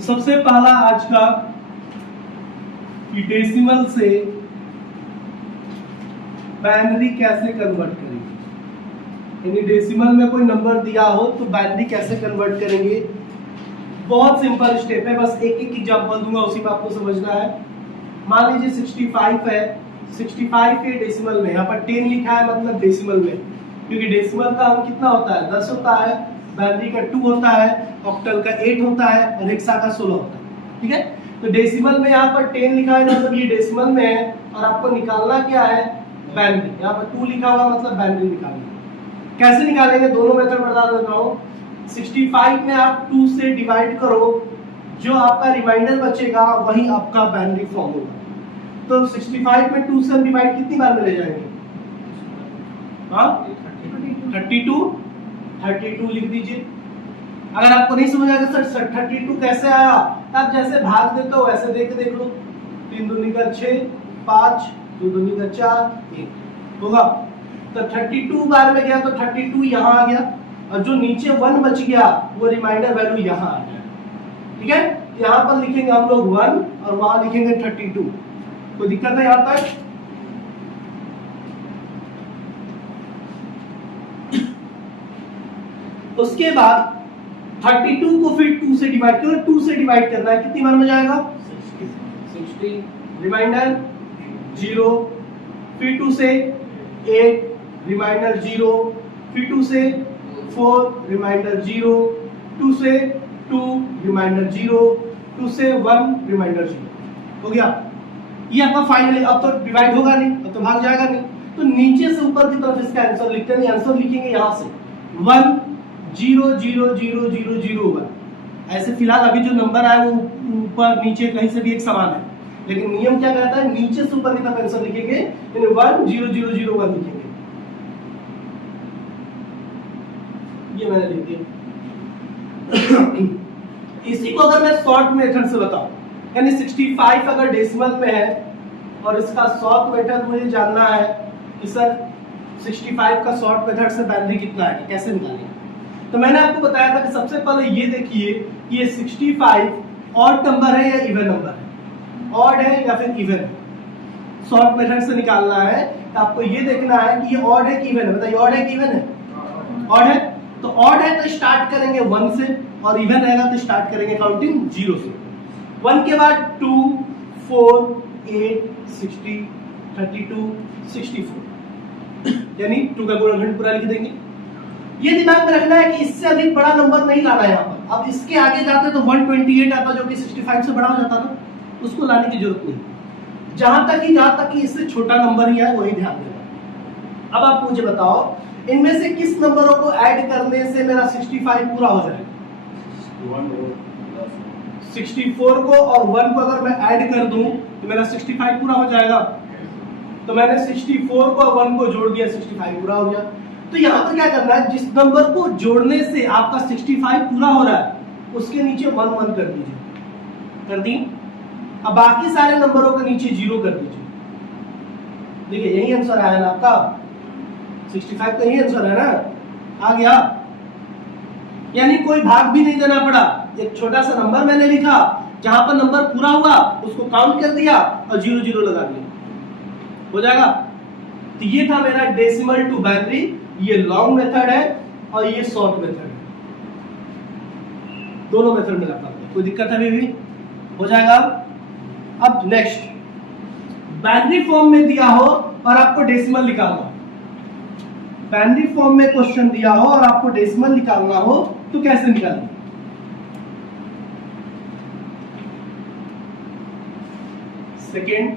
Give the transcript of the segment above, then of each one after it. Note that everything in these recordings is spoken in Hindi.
तो सबसे पहला आज का कि डेसिमल से बाइनरी कैसे कन्वर्ट करेंगे, यानी डेसिमल में कोई नंबर दिया हो तो बाइनरी कैसे कन्वर्ट करेंगे। बहुत सिंपल स्टेप है, बस एक एक एग्जांपल दूंगा, उसी में आपको समझना है। मान लीजिए 65 है, 65 के डेसिमल में यहाँ पर 10 लिखा है, मतलब डेसिमल में, क्योंकि डेसिमल का अंक कितना होता है 10 होता है, बाइनरी का 2 होता है, ऑक्टल का 8 होता है और हेक्सा का 16 होता है। ठीक है, तो डेसिमल में यहाँ पर 10 लिखा है, मतलब ये डेसिमल में है और आपको निकालना क्या है बाइनरी। यहाँ पर 2 लिखा हुआ मतलब बाइनरी निकालना। कैसे निकालेंगे, दोनों मेथड बता देता हूँ। 65 में आप 2 से डिवाइड करो, जो आपका रिमाइंडर बचेगा वही आपका बाइनरी फॉर्म होगा। तो 65 में 2 से डिवाइड कितनी बार में ले जाएंगे, हाँ 32 लिख दीजिए। अगर आपको नहीं समझ आएगा सर 32 कैसे आया, तो आप जैसे भाग देते हो वैसे देख लो। 3 दूनी का 6, 5 2 दूनी का 4, 1 होगा। तो 32 बार में गया तो 32 यहाँ आ गया, और जो नीचे 1 बच गया वो रिमाइंडर वैल्यू यहाँ आ गया। ठीक है, यहाँ पर लिखेंगे हम लोग 1 और वहां लिखेंगे 32। कोई दिक्कत है यहाँ तक? उसके बाद 32 को फिर 2 से डिवाइड करो, 2 से डिवाइड करना है, कितनी बार में जाएगा 60, रिमाइंडर 0, फिर 2 से 8 रिमाइंडर 0, फिर 2 से 4 रिमाइंडर 0, 2 से 2 रिमाइंडर 0, 2 से 1 रिमाइंडर 0 हो गया। ये आपका फाइनल, अब तो डिवाइड होगा नहीं, अब तो भाग जाएगा नहीं, तो नीचे से ऊपर की तरफ इसका आंसर लिखते हैं। आंसर लिखेंगे यहाँ से 1 0 0 0 0 0 1। ऐसे फिलहाल अभी जो नंबर आया वो ऊपर नीचे कहीं से भी एक समान है, लेकिन नियम क्या कहता है, नीचे से ऊपर की तरफ आंसर लिखेंगे, यानी 1 0 0 0 1 लिखेंगे। ये मैंने लिख दिया। इसी को अगर मैं शॉर्ट मेथड से बताऊं, यानी 65 अगर डेसिमल में है और इसका शॉर्ट मेथड मुझे जानना है कि सर 65 का शॉर्ट मेथड से बाइनरी कितना है, कैसे निकालेंगे। तो मैंने आपको बताया था कि सबसे पहले ये देखिए कि ये 65 ऑड नंबर है या इवन नंबर है, ऑड है या फिर इवन है। शॉर्ट मेथड से निकालना है तो आपको ये देखना है कि ये ऑड है कि इवन है। बताइए ऑड है कि इवन है? ऑड है, तो ऑड है तो स्टार्ट करेंगे 1 से, और इवन रहेगा तो स्टार्ट करेंगे काउंटिंग 0 से। 1 के बाद 2 4 8 60 32 64, यानी 2 का गुणनखंड पूरा लिख देंगे। ये दिमाग में रखना है कि इससे अधिक बड़ा नंबर नहीं लाना है यहाँ पर। अब इसके आगे जाते तो 128 आता, जो कि 65 से बड़ा हो जाता ना, उसको लाने की जरूरत नहीं। जहां तक कि इससे छोटा नंबर ही है वही ध्यान देना। अब आप मुझे बताओ, इनमें से किस नंबरों को ऐड करने से मेरा 65 पूरा हो जाएगा? 64 को और 1 को अगर मैं ऐड कर दूं तो मेरा 65 पूरा हो जाएगा। तो मैंने 64 को और 1 को जोड़ दिया, 65 पूरा हो गया। तो यहाँ पर क्या करना है, जिस नंबर को जोड़ने से आपका 65 पूरा हो रहा है उसके नीचे 1 1 कर दीजिए, कर दी। अब बाकी सारे नंबरों के नीचे 0 कर दीजिए। देखिए यही आंसर आया ना आपका, 65 का यही आंसर है ना, आ गया। यानी कोई भाग भी नहीं देना पड़ा, एक छोटा सा नंबर मैंने लिखा, जहां पर नंबर पूरा हुआ उसको काउंट कर दिया और 0 0 लगा दिया, हो जाएगा। तो ये था मेरा डेसिमल टू बाइनरी। ये लॉन्ग मेथड है और ये शॉर्ट मेथड है, दोनों मेथड में लगा। कोई दिक्कत है भी हो जाएगा। अब नेक्स्ट, बाइनरी फॉर्म में दिया हो और आपको डेसिमल निकालना हो, बाइनरी फॉर्म में क्वेश्चन दिया हो और आपको डेसिमल निकालना हो तो कैसे निकालेंगे? Second,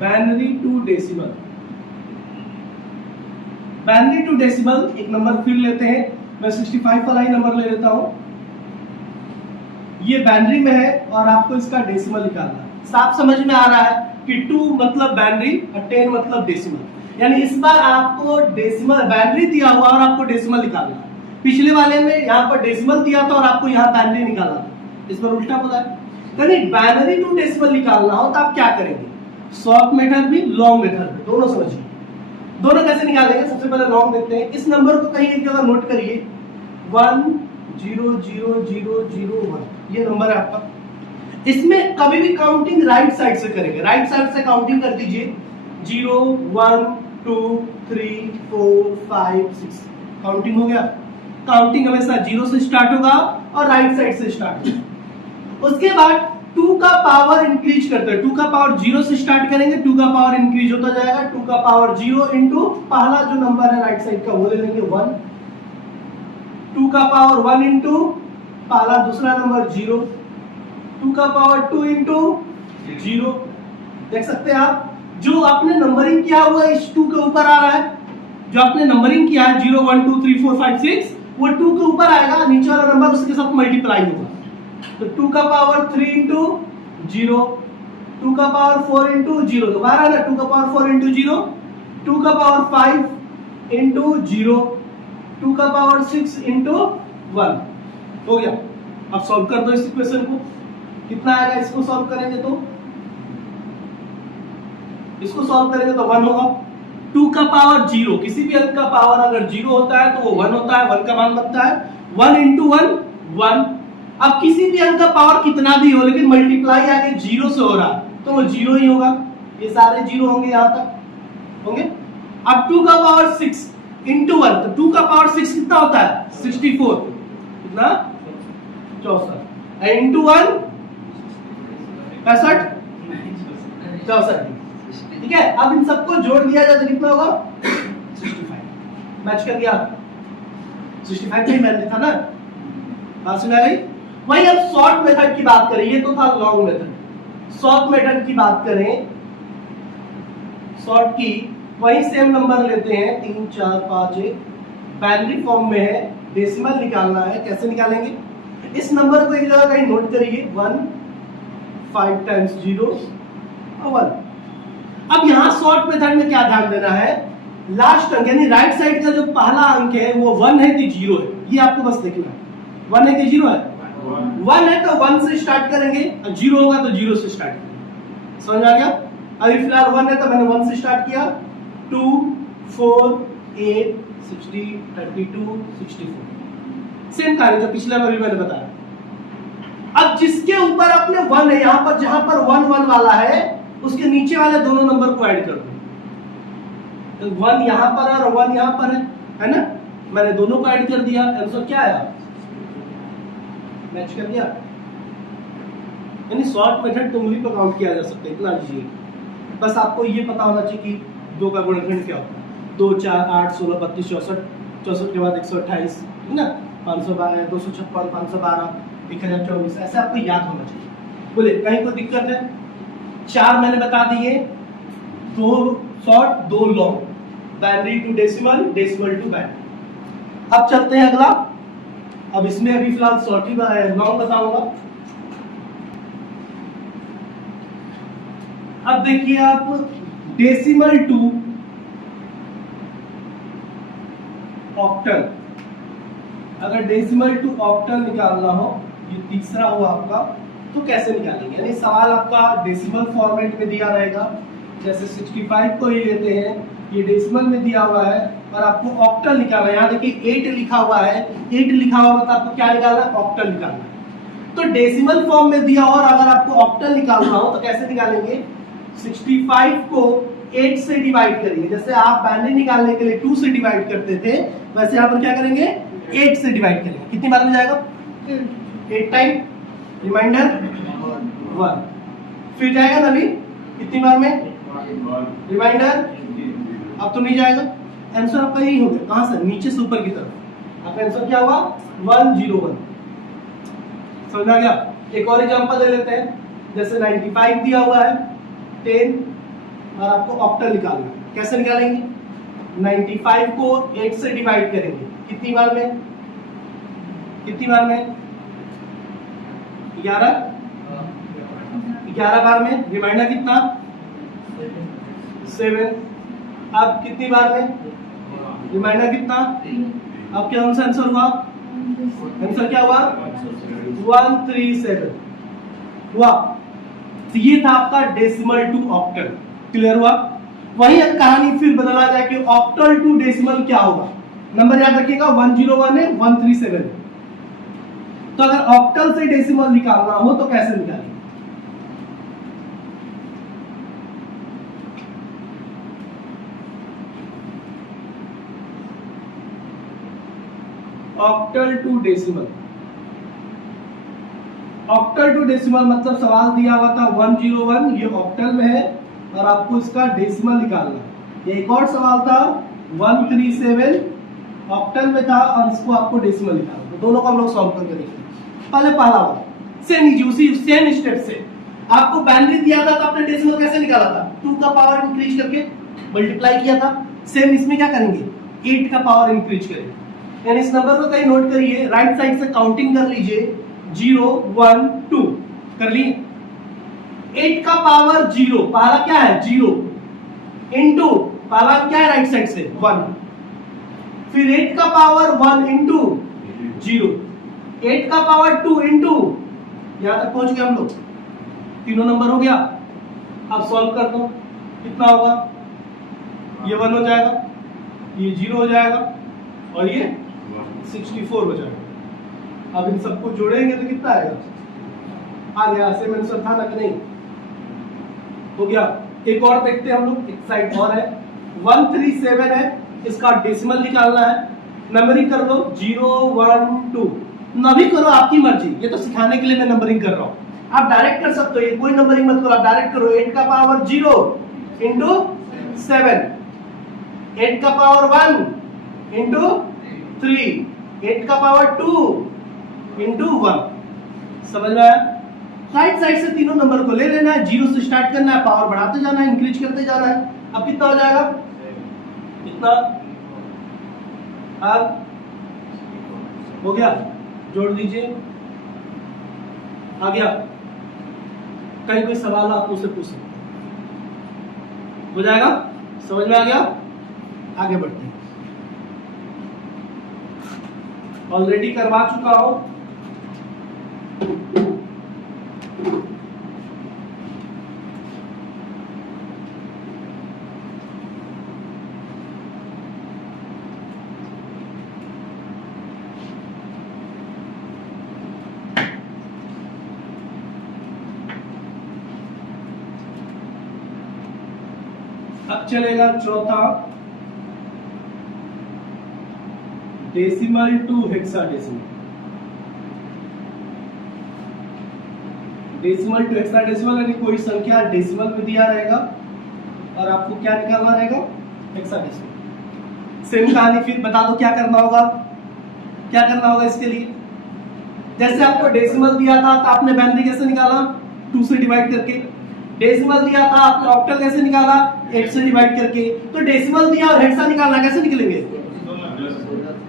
binary to decimal. Binary to decimal एक नंबर फिर लेते हैं, मैं 65 वाला ही नंबर ले लेता हूं। ये बाइनरी में है और आपको इसका डेसिमल निकालना है। साफ समझ में आ रहा है कि 2 मतलब बाइनरी और 10 मतलब डेसिमल। यानी इस बार आपको डेसिमल बाइनरी दिया हुआ और आपको डेसिमल निकालना है। पिछले वाले में यहाँ पर डेसिमल दिया था और आपको यहाँ बाइनरी निकालना था, इस पर उल्टा बोला है। यानी बाइनरी टू डेसिमल निकालना हो तो आप क्या करेंगे, शॉर्ट मेथड भी लॉन्ग मेथड भी, दोनों समझिए। दोनों कैसे निकालेंगे, सबसे पहले लॉन्ग देखते हैं। इस नंबर को कहीं एक जगह नोट करिए, 1 00001 ये नंबर है आपका। इसमें कभी भी काउंटिंग राइट साइड से करेंगे, राइट साइड से काउंटिंग कर दीजिए 0 1 2 3 4 5 6 काउंटिंग हो गया। काउंटिंग हमेशा 0 से स्टार्ट होगा और राइट साइड से स्टार्ट होगा। उसके बाद 2 का पावर इंक्रीज करते हैं, 2 का पावर 0 से स्टार्ट करेंगे, 2 का पावर इंक्रीज होता जाएगा, 2 का पावर 0 इंटू पहला जो नंबर है राइट साइड का वो ले लेंगे 1, 2 का पावर 1 इंटू पहला दूसरा नंबर 0, 2 का पावर 2 इंटू 0। देख सकते हैं आप जो आपने नंबरिंग किया हुआ है इस 2 के ऊपर आ रहा है, जो आपने नंबरिंग किया है 0 1 2 3 4 5 6 वो 2 के ऊपर आएगा, नीचे वाला नंबर उसके साथ मल्टीप्लाई होगा। तो 2 का पावर 3 इंटू 0, 2 का पावर 4 इंटू 0 दोबारा ना 2 का पावर 4 इंटू 0, 2 का पावर 5 इंटू 0, 2 का पावर 6 इंटू 1 हो गया। अब सॉल्व कर दो इस इक्वेशन को, कितना आएगा इसको सॉल्व करेंगे तो, इसको सॉल्व करेंगे तो 1 होगा। 2 का पावर 0, किसी भी अंक का पावर अगर 0 होता है तो वो 1 होता है, 1 का मान बनता है 1 इंटू 1 1। अब किसी भी अंक का पावर कितना भी हो लेकिन मल्टीप्लाई आगे 0 से हो रहा तो वो 0 ही होगा, ये सारे 0 होंगे यहां तक होंगे। अब 2 का पावर 6 इंटू 1, तो 2 का पावर 6 कितना होता है 64, कितना 64 इंटू 1 65 64, ठीक है। अब इन सबको जोड़ दिया जाए तो कितना होगा 65, मैच कर गया 65 का ही वैल्यू था ना, बात समझ आ गई। वही अब शॉर्ट मेथड की बात करें, ये तो था लॉन्ग मेथड, शॉर्ट मेथड की बात करें, शॉर्ट की वही सेम नंबर लेते हैं 3 4 5 1 बाइनरी फॉर्म में है, डेसिमल निकालना है, कैसे निकालेंगे इस नंबर को एक जगह कहीं नोट करिए 1 5 टाइम्स 0 और 1। अब यहां शॉर्ट मेथड में क्या ध्यान देना है, लास्ट अंक यानी राइट साइड का जो पहला अंक है वो 1 है कि 0 है, ये आपको बस देखना है 1 है कि 0 है, 1 है तो 1 से स्टार्ट करेंगे और 0 होगा तो 0 से स्टार्ट करेंगे, समझ आ गया। अभी फिलहाल 1 है तो मैंने 1 से स्टार्ट किया, 2 4 8 60 32 64 सेम कार्य जो पिछले बार भी मैंने बताया। अब जिसके ऊपर अपने 1 है यहां पर, जहां पर 1 1 वाला है उसके नीचे वाले दोनों नंबर को ऐड कर दो, तो 1 यहां पर है और 1 यहां पर है ना, मैंने दोनों को ऐड कर दिया, आंसर क्या आया मैच कर दिया। यानी शॉर्ट मेथड तो उंगली पर काउंट किया जा सकता है, इतना लीजिए बस आपको ये पता होना चाहिए कि 2 का गुणनखंड क्या होता है, 2 4 8 16 32 64 64 के बाद 128 है ना, 512 256 512 1024 ऐसे आपको याद होना चाहिए। बोले कहीं कोई दिक्कत है, 4 मैंने बता दिए, 2 short 2 long, binary to decimal, decimal to binary. अब चलते हैं अगला, अब इसमें अभी फिलहाल शॉर्ट ही लॉन्ग बताऊंगा। अब देखिए आप डेसिमल टू ऑक्टल, अगर डेसिमल टू ऑक्टल निकालना हो, ये तीसरा हुआ आपका, तो कैसे निकालेंगे, यानी सवाल आपका डेसिमल फॉर्मेट में दिया रहेगा, जैसे 65 को ही लेते हैं, ये डेसिमल में दिया हुआ है और आपको ऑक्टल निकालना है। यहाँ देखिए 8 लिखा हुआ है, 8 लिखा हुआ मतलब आपको क्या निकालना है, ऑक्टल निकालना है। तो डेसिमल फॉर्म में दिया और अगर आपको ऑक्टल निकालना हो तो कैसे निकालेंगे, 65 को 8 से डिवाइड करेंगे, जैसे आप बाइनरी निकालने के लिए 2 से डिवाइड करते थे वैसे यहाँ पर क्या करेंगे 8 से डिवाइड करेंगे, कितनी बार में जाएगा 8 टाइम, रिमाइंडर 1, फिर जाएगा ना अभी कितनी बार में रिमाइंडर, अब तो नहीं जाएगा, आंसर आपका यही हो गया, कहां से नीचे से ऊपर की तरफ, आपका आंसर क्या हुआ 101, समझ आ गया। एक और एग्जांपल ले लेते हैं, जैसे 95 दिया हुआ है 10 और आपको ऑक्टल निकालना है, कैसे निकालेंगे, 95 को 8 से डिवाइड करेंगे, कितनी बार में 11 बार में, रिमाइंडर कितना 7, अब कितनी बार में रिमाइंडर कितना, अब क्या आंसर हुआ, आंसर क्या हुआ 137 हुआ। तो ये था आपका डेसिमल टू ऑक्टल, क्लियर हुआ। वही कहानी फिर बदला जाए कि ऑक्टल टू डेसिमल क्या होगा, नंबर याद रखिएगा 101 है 137, तो अगर ऑक्टल से डेसिमल निकालना हो तो कैसे निकालेंगे? Octal to decimal, octal to decimal मतलब सवाल दिया हुआ था 101, ये ऑक्टल में है और आपको इसका डेसिमल निकालना है। एक और सवाल था 137, ऑक्टल में था और इसको आपको डेसिमल निकालना। तो दोनों को हम लोग सॉल्व करके देखेंगे। पहले पहला वाला सेम उसी सेम स्टेप से आपको बाइनरी दिया था तो आपने डेसिमल कैसे निकाला था? 2 का पावर इंक्रीज करके मल्टीप्लाई किया था। सेम इसमें क्या करेंगे? 8 का पावर इंक्रीज करेंगे। यानी इस नंबर को कहीं नोट करिए, राइट साइड से काउंटिंग कर लीजिए 0 1 2 कर लिए। 8 का पावर 0, पहला क्या है 0 इंटू पहला क्या है राइट साइड से 1, फिर 8 का पावर 1 इंटू 0, 8 का पावर 2 इंटू, यहां तक पहुंच गए हम लोग, तीनों नंबर हो गया। अब सॉल्व कर दो, कितना होगा? ये 1 हो जाएगा, ये 0 हो जाएगा और ये 64 हो जाएगा। अब इन सबको जोड़ेंगे तो कितना आएगा? आ गया, सेम आंसर था ना कि नहीं? हो गया। एक और देखते हैं हम लोग, एक साइड और है 137 है, इसका डेसिमल निकालना है। नंबरिंग कर लो 0 1 2, ना भी करो आपकी मर्जी, ये तो सिखाने के लिए मैं नंबरिंग कर रहा हूं। आप डायरेक्ट कर सकते हो, ये कोई नंबरिंग मत करो, आप डायरेक्ट करो। 8 का पावर 0 इंटू 7, 8 का पावर 1 इंटू 3, 8 का पावर 2 इंटू 1। समझ में आया? राइट साइड से तीनों नंबर को ले लेना है, 0 से स्टार्ट करना है, पावर बढ़ाते जाना है, इंक्रीज करते जाना है। अब कितना हो जाएगा? कितना? अब हो गया, जोड़ दीजिए, आ गया। कहीं कोई सवाल आप मुझसे पूछ सकते हो जाएगा? समझ में आ गया? आगे बढ़ते हैं। ऑलरेडी करवा चुका हूं। अब चलेगा चौथा, decimal to hexadecimal. Decimal to hexadecimal यानी कोई संख्या डेसिमल में दिया रहेगा और आपको क्या निकालना रहेगा? हेक्साडेसिमल। सेम कहानी, फिर बता दो क्या करना होगा। क्या करना होगा इसके लिए? जैसे आपको डेसिमल दिया था तो आपने बाइनरी कैसे निकाला? 2 से डिवाइड करके। डेसिमल दिया था आपने ऑक्टल कैसे निकाला? 8 से डिवाइड करके। तो डेसिमल दिया और हेक्सा निकालना, कैसे निकलेंगे?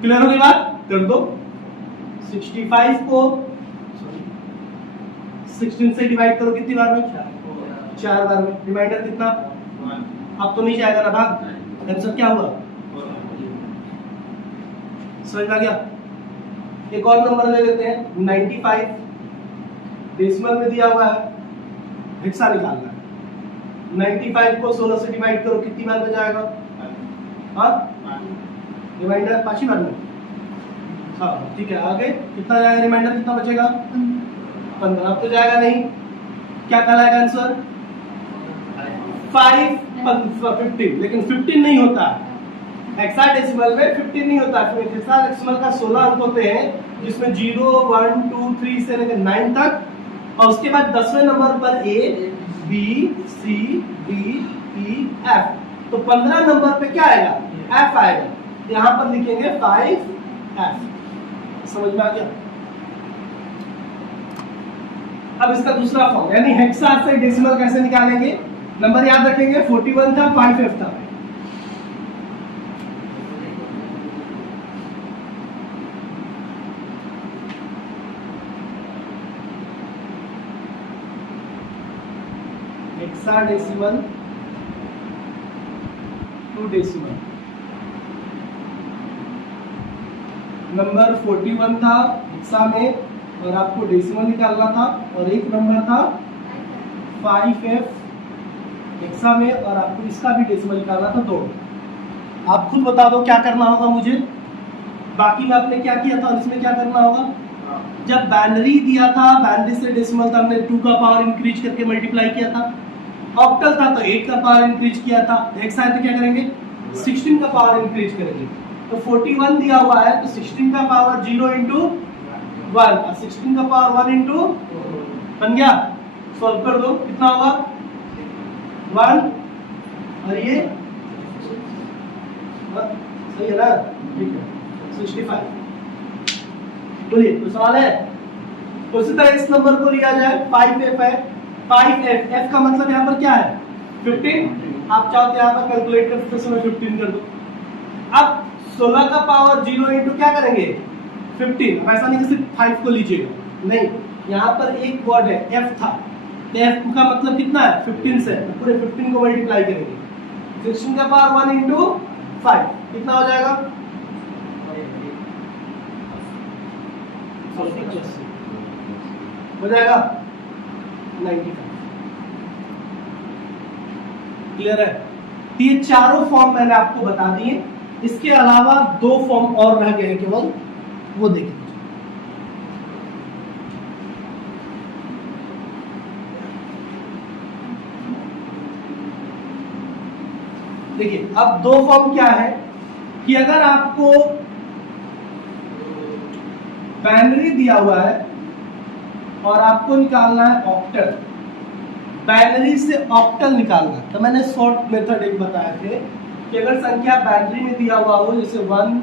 क्लियर हो गई बात? कर दो। 65 को 16 से डिवाइड करो, कितनी बार में? 4 बार में। रिमाइंडर कितना? अब तो नहीं जाएगा ना भाग। आंसर क्या हुआ? समझ में आ गया? एक और नंबर ले लेते हैं 95, डेसिमल में दिया हुआ है, हेक्सा निकालना है। 95 को 16 से डिवाइड करो, कितनी बार में जाएगा? हाँ, रिमाइंडर 5 बार में। हाँ ठीक है, आगे कितना जाएगा? रिमाइंडर कितना बचेगा? 15। अब तो जाएगा नहीं, क्या कहलाएगा आंसर? 5 15, लेकिन 15 नहीं होता। हेक्साडेसिमल में 15 नहीं होता। हेक्साडेसिमल का 16 अंक होते हैं, जिसमें 0 1 2 3 से लेकर 9 तक, और उसके बाद 10वें नंबर पर A B C D E F। तो 15 नंबर पे क्या आएगा? F आएगा। यहां पर लिखेंगे 5F। समझ में आ गया? अब इसका दूसरा फॉर्म, यानी हेक्सा से डेसिमल कैसे निकालेंगे? नंबर याद रखेंगे, 41 था, 5F था। Hexadecimal to decimal. नंबर 41 था हेक्सा में और आपको डेसिमल निकालना था, और एक नंबर था 5F हेक्सा में और आपको इसका भी डेसिमल निकालना था। 2 आप खुद बता दो क्या करना होगा मुझे। बाकी में आपने क्या किया था और इसमें क्या करना होगा? जब बाइनरी दिया था, बाइनरी से डेसिमल था, हमने 2 का पावर इंक्रीज करके मल्टीप्लाई किया था। ऑक्टल था तो 8 का पावर इंक्रीज किया था। हेक्सा तो क्या करेंगे, 16 का पावर इंक्रीज करेंगे। तो 41 दिया हुआ है तो 16 का पावर 0 इंटू 1 और 16 का पावर 1 इंटू बन गया। सॉल्व कर दो, कितना होगा 1 और ये सही है ना, ठीक है 65। बोलिए कोई सवाल है? तो इसी तरह इस नंबर को लिया जाए 5f है, 5f, f का मतलब यहाँ पर क्या है 15। आप चाहो तो यहाँ पर कैलकुलेट करते समय 15 कर दो। अब 16 का पावर 0 इंटू क्या करेंगे 15। ऐसा नहीं कि सिर्फ 5 को लीजिएगा, नहीं, यहाँ पर एक वर्ड है f था, तो f का मतलब कितना है 15 से, तो पूरे 15 को मल्टीप्लाई करेंगे। 16 का पावर 1 इंटू 5 कितना हो जाएगा, हो जाएगा 95। क्लियर है? ये चारों फॉर्म मैंने आपको बता दिए, इसके अलावा 2 फॉर्म और रह गए हैं केवल, वो देख लीजिए। देखिए अब 2 फॉर्म क्या है कि अगर आपको बाइनरी दिया हुआ है और आपको निकालना है ऑक्टल, बाइनरी से ऑक्टल निकालना, तो मैंने शॉर्ट मेथड एक बताए थे कि अगर संख्या बाइनरी में दिया हुआ हो, जैसे 1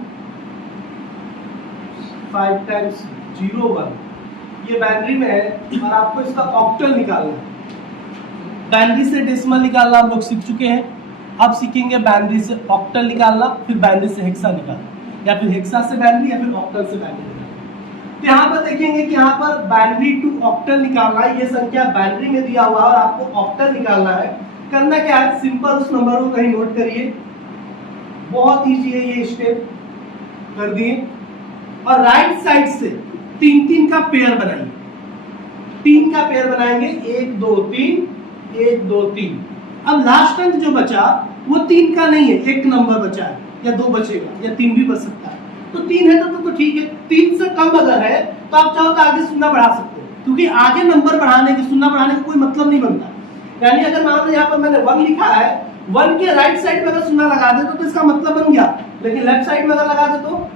5 टाइम्स 0 1, ये बाइनरी में है और आपको इसका ऑक्टल निकालना है। बाइनरी से डेसिमल निकालना हम लोग सीख चुके हैं, अब सीखेंगे बाइनरी से ऑक्टल निकालना, फिर बाइनरी से हेक्सा निकालना, या फिर हेक्सा से बाइनरी या फिर ऑक्टल से बाइनरी। तो यहाँ पर देखेंगे कि यहाँ पर बाइनरी टू ऑक्टल निकालना है, ये संख्या बाइनरी में दिया हुआ है और आपको ऑक्टल निकालना है। करना क्या है, सिंपल उस नंबर को कहीं नोट करिए, बहुत इजी है ये स्टेप, कर दिए और राइट साइड से 3 का पेयर बनाइए, 3 का पेयर बनाएंगे, 1 2 3 1 2 3। अब लास्ट अंक जो बचा वो 3 का नहीं है, एक नंबर बचा है या 2 बचेगा या 3 भी बच सकता है। तो 3 है तो ठीक है, 3 से कम अगर है तो आप चाहो तो आगे शून्य बढ़ा सकते हो, क्योंकि आगे नंबर बढ़ाने की शून्य बढ़ाने का कोई मतलब नहीं बनता। यानी अगर मान लो यहाँ पर मैंने 1 लिखा है, 1 के राइट साइड में अगर शून्य लगा दे तो इसका मतलब बन गया, लेकिन लेफ्ट साइड में अगर लगा दे तो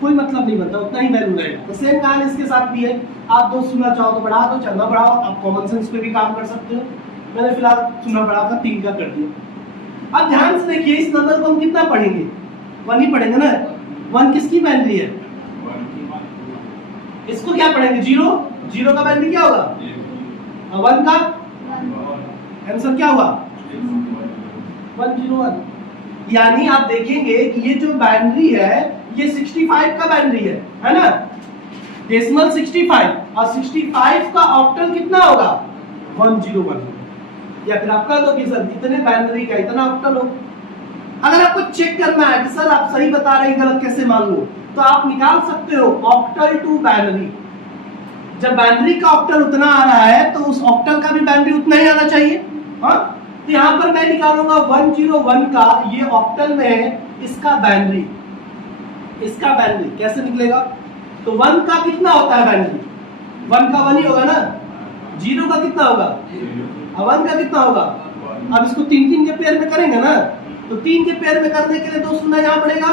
कोई मतलब नहीं बनता, उतना ही वैल्यू रहेगा। तो सेम कहानी इसके साथ भी है, आप 2 शून्य चाहो तो बढ़ा दो, चाहे ना बढ़ाओ, आप कॉमन सेंस पे भी काम कर सकते हो। मैंने फिलहाल शून्य बढ़ाकर 3 का कर दिया। अब ध्यान से देखिए, इस नंबर को हम कितना पढ़ेंगे, 1 ही पढ़ेंगे ना। 1 किसकी बाइनरी है, इसको क्या पढ़ेंगे 0, 0 का बाइनरी क्या होगा, 1 का आंसर क्या हुआ 101। यानी आप देखेंगे कि ये जो बाइनरी है ये 65 का बाइनरी है ना, डेसिमल 65, और 65 का ऑक्टल कितना होगा 101। या फिर आप कह दो कि सर इतने बाइनरी का इतना ऑक्टल हो। अगर आपको चेक करना है कि सर आप सही बता रहे हैं, गलत कैसे मान लो, तो आप निकाल सकते हो ऑक्टल टू बाइनरी। जब बाइनरी का ऑक्टल उतना आ रहा है तो उस ऑक्टल का भी बाइनरी उतना ही आना चाहिए। हाँ, तो यहाँ पर मैं निकालूंगा 101 का, ये ऑक्टल में है, इसका बाइनरी, इसका बाइनरी कैसे निकलेगा, तो 1 का कितना होता है बाइनरी, 1 का 1 ही होगा ना, 0 का कितना होगा, 1 का कितना होगा। अब इसको 3 के पेयर में करेंगे ना, तो 3 के पेयर में करने के लिए 2 शून्य यहाँ बढ़ेगा,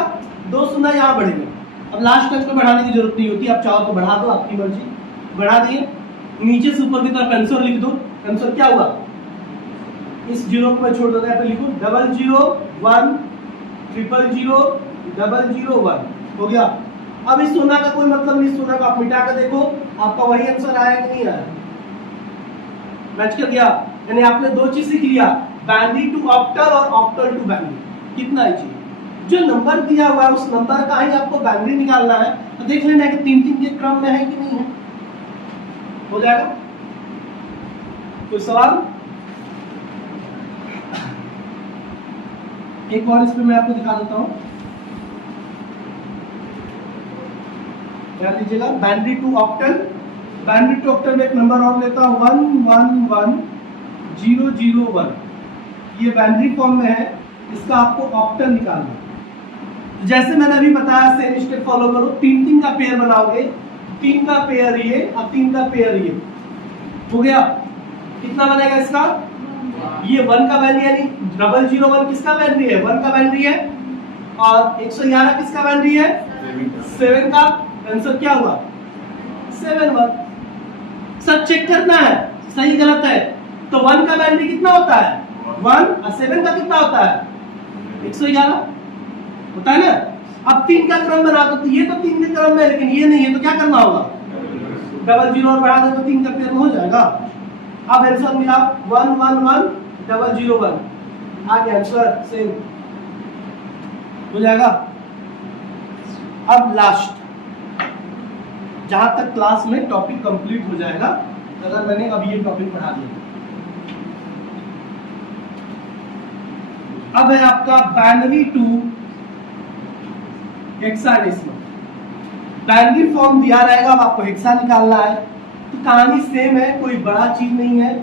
2 शून्य यहाँ बढ़ेगा। अब लास्ट अंक को बढ़ाने की जरूरत नहीं होती, आप चाहो तो बढ़ा दो, आपकी मर्जी, बढ़ा दिए। नीचे से ऊपर की तरफ आंसर लिख दो, आंसर क्या हुआ, इस 0 को मैं छोड़ देता है, लिखो 001 000 001, हो गया। अब इस सोना का कोई मतलब नहीं, सोना को आप मिटा कर देखो, आपका वही आंसर आया कि नहीं आया, मैच कर गया। यानी आपने 2 चीज सीख लिया, बाइनरी टू ऑक्टल और ऑक्टल टू बाइनरी, कितना ही चाहिए। जो नंबर दिया हुआ है उस नंबर का ही आपको बाइनरी निकालना है, तो देख लेना है कि 3 के क्रम में है कि नहीं है, हो जाएगा। कोई सवाल? एक और इस पे मैं आपको दिखा देता हूं, ध्यान दीजिएगा। Binary to octal, binary to octal में एक नंबर और लेता हूं 111001, ये बाइनरी फॉर्म में है, इसका आपको ऑक्टल निकालना है। जैसे मैंने अभी बताया सेम स्टेप फॉलो करो, 3 का पेयर बनाओगे, 3 का पेयर ये और 3 का पेयर ये हो गया। कितना बनेगा इसका? ये 1 का बाइनरी यानी 001 किसका बाइनरी है? 1 का बाइनरी है। और 111 किसका बाइनरी है? 7 का। आंसर क्या हुआ? 7 1। सब चेक करना है सही गलत है। तो 1 का बाइनरी कितना होता है? 1 और 7 का कितना होता है? 111 होता है ना। अब 3 का क्रम बना दो, तो ये तो 3 के क्रम में है लेकिन ये नहीं है, तो क्या करना होगा? 00 और बढ़ा दो तो 3 का पेयर में हो जाएगा। अब आंसर मिला 1 1 1 001 आ गया आंसर सेम हो जाएगा। अब लास्ट जहां तक क्लास में टॉपिक कंप्लीट हो जाएगा, अगर मैंने अब ये टॉपिक पढ़ा दिया। अब है आपका binary to hexadecimal. Binary form दिया रहेगा, अब आपको हेक्सा निकालना है। तो कहानी सेम है, कोई बड़ा चीज नहीं है।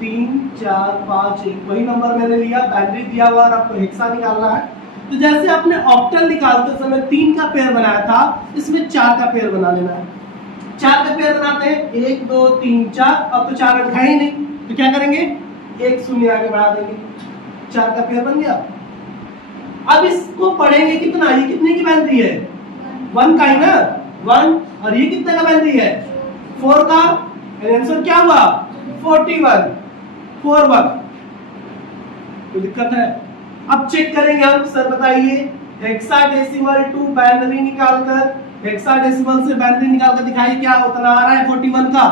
3 4 5 1 वही नंबर मैंने लिया, बाइनरी दिया हुआ और आपको हेक्सा निकालना है। तो जैसे आपने ऑक्टल निकालते समय 3 का पेयर बनाया था, इसमें 4 का पेयर बना लेना है। 4 का पेयर बनाते हैं 1 2 3 4। अब तो 4 अंक है ही नहीं, तो क्या करेंगे? 1 0 आगे बढ़ा देंगे, 4 का पेयर बन गया। अब इसको पढ़ेंगे कितना? ये कितने की बाइनरी है? 1 का ही ना, 1। और ये कितने का बाइनरी है? 4 का। आंसर क्या हुआ? 41 41। कोई दिक्कत है? अब चेक करेंगे हम। सर बताइए, हेक्साडेसिमल टू बाइनरी निकालकर, हेक्साडेसिमल से बाइनरी निकालकर दिखाइए क्या उतना आ रहा है 41 का।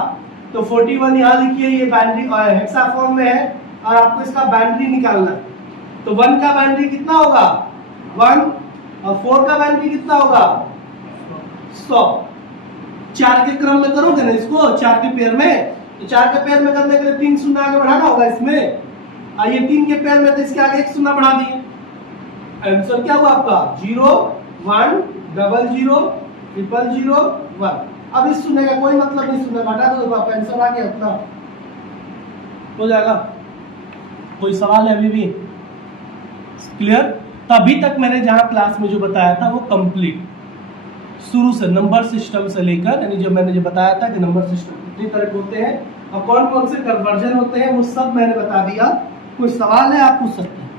तो 41 यहाँ लिखिए, ये बाइनरी हेक्सा फॉर्म में है और आपको इसका बाइनरी निकालना है। तो 1 का बाइनरी कितना होगा? 1। और 4 का बाइनरी कितना होगा? 100। 4 के क्रम में करोगे ना इसको, 4 के पेयर में। तो 4 के पेयर में करने के लिए 3 शून्य आगे बढ़ाना होगा इसमें। ये 3 के पेयर में तो इसके आगे 1 शून्य बढ़ा दिए। आंसर क्या हुआ आपका? 0 1 0 0 0 0 1। अब इस शून्य का कोई मतलब नहीं, शून्य घटा दो तो आपका आंसर आ गया अपना, हो जाएगा। कोई सवाल है अभी भी? क्लियर? तो अभी तक मैंने जहां क्लास में जो बताया था वो कंप्लीट, शुरू से नंबर सिस्टम से लेकर, यानी जो मैंने जो बताया था कि नंबर सिस्टम कितने तरह के होते हैं और कौन कौन से कन्वर्जन होते हैं, वो सब मैंने बता दिया। कोई सवाल है आप पूछ सकते हैं।